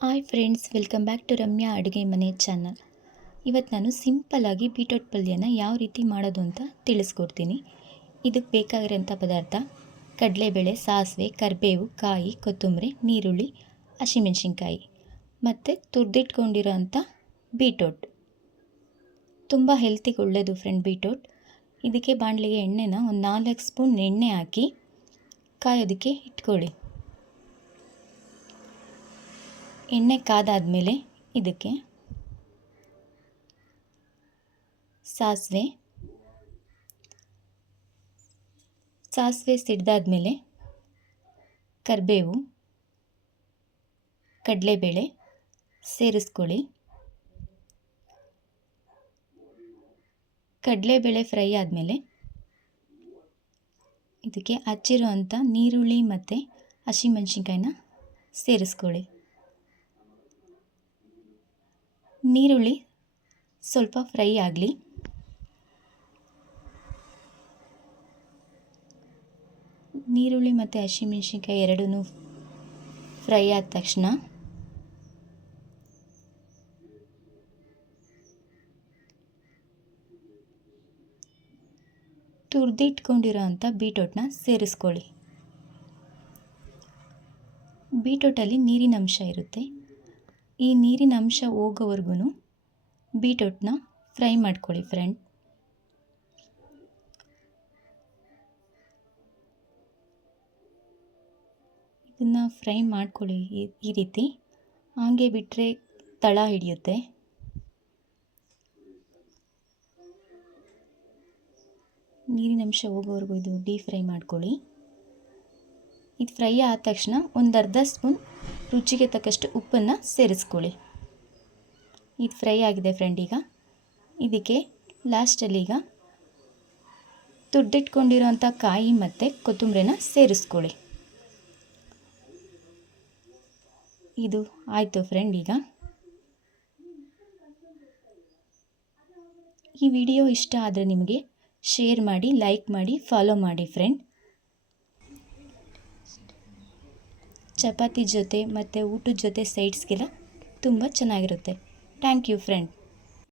Hi friends welcome back to Ramya ಅಡುಗೆ ಮನೆ channel ಇವತ್ತು ನಾನು ಸಿಂಪಲ್ಲಾಗಿ ಬೀಟ್ರೋಟ್ ಪಲ್ಯನ ಯಾವ ರೀತಿ ಮಾಡೋದು ಅಂತ ತಿಳಿಸ್ಕೊಡ್ತೀನಿ. ಇದಕ್ಕೆ ಬೇಕಾಗಿರೋಂಥ ಪದಾರ್ಥ ಕಡಲೆಬೇಳೆ, ಸಾಸಿವೆ, ಕರಿಬೇವು, ಕಾಯಿ, ಕೊತ್ತಂಬರಿ ನೀರುಳ್ಳಿ ಹಸಿಮೆಣ್ಸಿನ್ಕಾಯಿ ಮತ್ತು ತುರಿದಿಟ್ಕೊಂಡಿರೋ ಅಂಥ ಬೀಟ್ರೋಟ್ ತುಂಬ ಹೆಲ್ತಿಗೆ ಒಳ್ಳೆಯದು ಫ್ರೆಂಡ್ ಬೀಟ್ರೋಟ್ ಇದಕ್ಕೆ ಬಾಣಲೆಗೆ ಎಣ್ಣೆನ ಒಂದು ನಾಲ್ಕು ಸ್ಪೂನ್ ಎಣ್ಣೆ ಹಾಕಿ ಕಾಯೋದಕ್ಕೆ ಇಟ್ಕೊಳ್ಳಿ. ಎಣ್ಣೆ ಕಾದಾದಮೇಲೆ ಇದಕ್ಕೆ ಸಾಸಿವೆ ಸಾಸಿವೆ ಸಿಡ್ದಾದಮೇಲೆ ಕರಿಬೇವು, ಕಡಲೆಬೇಳೆ ಸೇರಿಸ್ಕೊಳ್ಳಿ. ಕಡಲೆಬೇಳೆ ಫ್ರೈ ಆದಮೇಲೆ ಇದಕ್ಕೆ ಹಚ್ಚಿರೋ ಅಂಥ ನೀರುಳ್ಳಿ ಮತ್ತು ಹಸಿಮೆಣ್ಸಿನ್ಕಾಯಿನ ಸೇರಿಸ್ಕೊಳ್ಳಿ. ನೀರುಳ್ಳಿ ಸ್ವಲ್ಪ ಫ್ರೈ ಆಗಲಿ. ನೀರುಳ್ಳಿ ಮತ್ತು ಹಸಿಮೆಣ್ಸಿನ್ಕಾಯಿ ಎರಡೂ ಫ್ರೈ ಆದ ತಕ್ಷಣ ತುರಿದಿಟ್ಕೊಂಡಿರೋ ಅಂಥ ಬೀಟ್ರೋಟ್ನ ಸೇರಿಸ್ಕೊಳ್ಳಿ. ಬೀಟ್ರೋಟಲ್ಲಿ ನೀರಿನ ಅಂಶ ಇರುತ್ತೆ. ಈ ನೀರಿನ ಅಂಶ ಹೋಗೋವರೆಗೂ ಬೀಟ್ರೋಟ್ನ ಫ್ರೈ ಮಾಡ್ಕೊಳ್ಳಿ ಫ್ರೆಂಡ್. ಇದನ್ನು ಫ್ರೈ ಮಾಡ್ಕೊಳ್ಳಿ ಈ- ರೀತಿ. ಹಾಗೆ ಬಿಟ್ಟರೆ ತಳ ಹಿಡಿಯುತ್ತೆ. ನೀರಿನ ಅಂಶ ಹೋಗೋವರೆಗೂ ಇದು ಡೀಪ್ ಫ್ರೈ ಮಾಡ್ಕೊಳ್ಳಿ. ಇದು ಫ್ರೈ ಆದ ತಕ್ಷಣ ಒಂದು ಅರ್ಧ ಸ್ಪೂನ್ ರುಚಿಗೆ ತಕ್ಕಷ್ಟು ಉಪ್ಪನ್ನು ಸೇರಿಸ್ಕೊಳ್ಳಿ. ಇದು ಫ್ರೈ ಆಗಿದೆ ಫ್ರೆಂಡ್ ಈಗ. ಇದಕ್ಕೆ ಲಾಸ್ಟಲ್ಲಿ ಈಗ ತುಡ್ಡಿಟ್ಕೊಂಡಿರೋಂಥ ಕಾಯಿ ಮತ್ತು ಕೊತ್ತಂಬರಿನ ಸೇರಿಸ್ಕೊಳ್ಳಿ. ಇದು ಆಯಿತು ಫ್ರೆಂಡ್ ಈಗ. ಈ ವಿಡಿಯೋ ಇಷ್ಟ ಆದರೆ ನಿಮಗೆ ಶೇರ್ ಮಾಡಿ ಲೈಕ್ ಮಾಡಿ ಫಾಲೋ ಮಾಡಿ ಫ್ರೆಂಡ್ ಚಪಾತಿ ಜೊತೆ ಮತ್ತು ಊಟದ ಜೊತೆ ಸೈಡ್ಸ್ಗೆಲ್ಲ ತುಂಬ ಚೆನ್ನಾಗಿರುತ್ತೆ. Thank you friend